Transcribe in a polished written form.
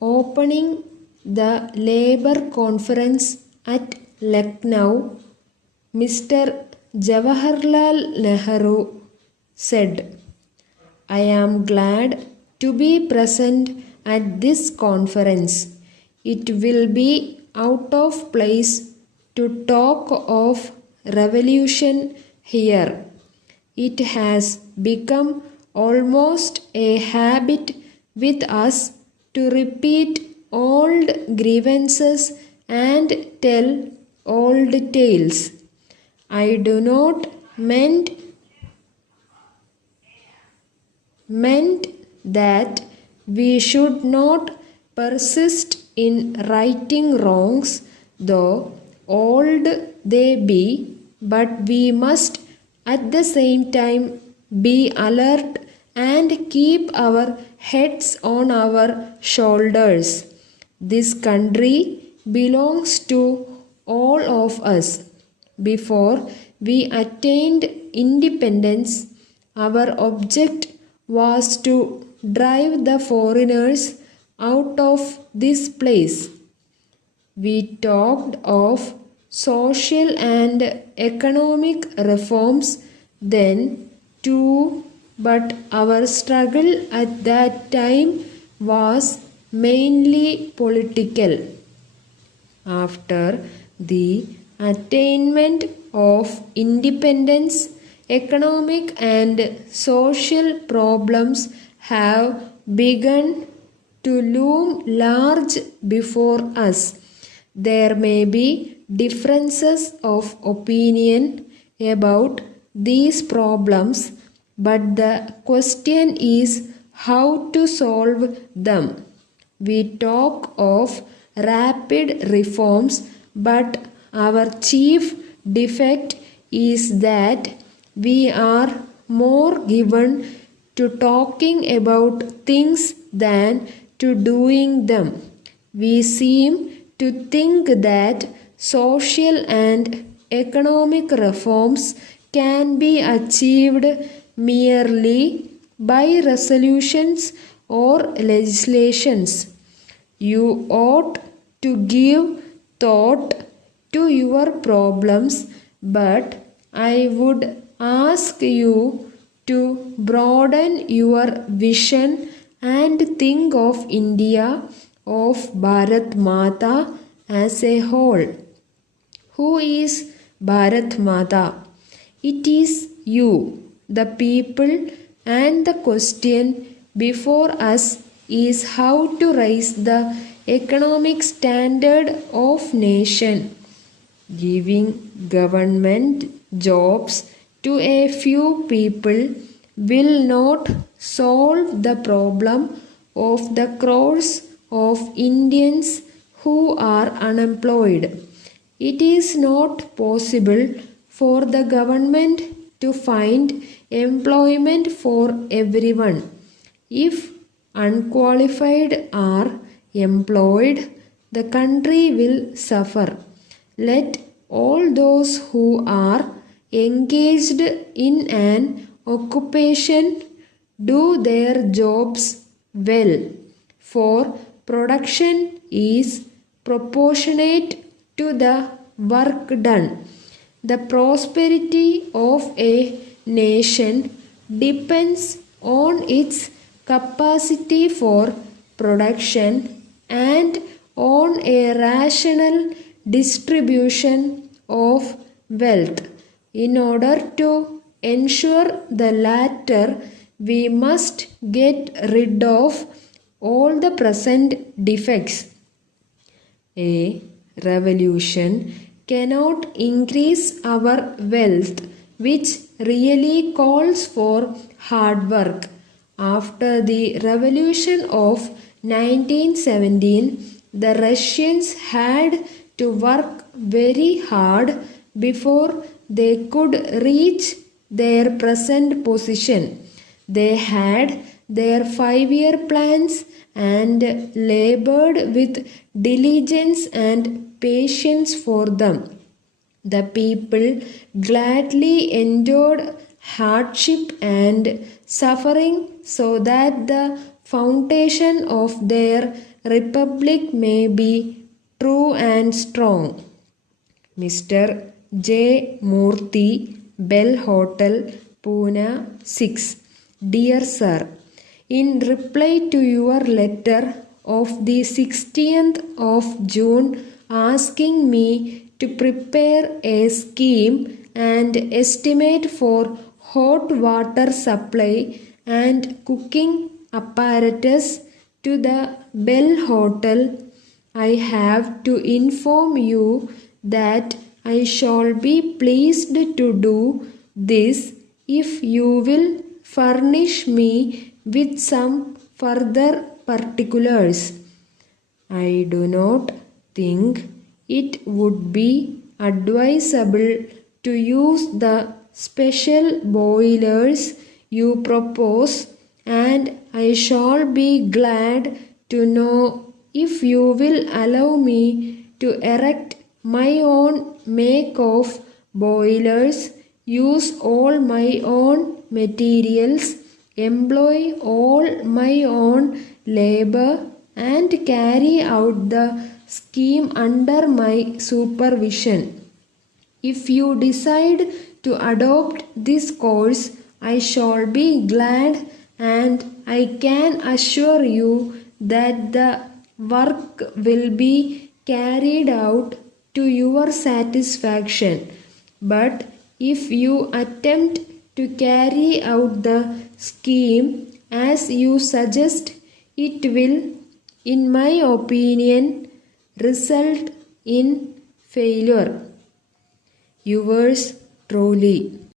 Opening the Labour Conference at Lucknow, Mr. Jawaharlal Nehru said, "I am glad to be present at this conference. It will be out of place to talk of revolution here. It has become almost a habit with us to repeat old grievances and tell old tales. I do not meant that we should not persist in righting wrongs, though old they be, but we must at the same time be alert and keep our heads on our shoulders. This country belongs to all of us. Before we attained independence, our object was to drive the foreigners out of this place. We talked of social and economic reforms then too, but our struggle at that time was mainly political. After the attainment of independence, economic and social problems have begun to loom large before us. There may be differences of opinion about these problems, but the question is how to solve them. We talk of rapid reforms, but our chief defect is that we are more given to talking about things than to doing them. We seem to think that social and economic reforms can be achieved merely by resolutions or legislations. You ought to give thought to your problems, but I would ask you to broaden your vision and think of India, of Bharat Mata as a whole. Who is Bharat Mata? It is you, the people, and the question before us is how to raise the economic standard of nation. Giving government jobs to a few people will not solve the problem of the crores of Indians who are unemployed. It is not possible for the government to find employment for everyone. If unqualified are employed, the country will suffer. Let all those who are engaged in an occupation do their jobs well, for production is proportionate to the work done. The prosperity of a nation depends on its capacity for production and on a rational distribution of wealth. In order to ensure the latter, we must get rid of all the present defects. A revolution cannot increase our wealth, which really calls for hard work. After the revolution of 1917, the Russians had to work very hard before they could reach their present position. They had their 5-year plans and labored with diligence and patience for them. The people gladly endured hardship and suffering so that the foundation of their republic may be true and strong. Mr. J. Murthy, Bell Hotel, Pune 6. Dear Sir, in reply to your letter of the 16th of June asking me to prepare a scheme and estimate for hot water supply and cooking apparatus to the Bell Hotel, I have to inform you that I shall be pleased to do this if you will furnish me with some further particulars. I do not think it would be advisable to use the special boilers you propose, and I shall be glad to know if you will allow me to erect my own make of boilers, use all my own materials, employ all my own labor, and carry out the scheme under my supervision. If you decide to adopt this course, I shall be glad, and I can assure you that the work will be carried out to your satisfaction. But if you attempt to carry out the scheme as you suggest, it will, in my opinion, result in failure. Yours truly.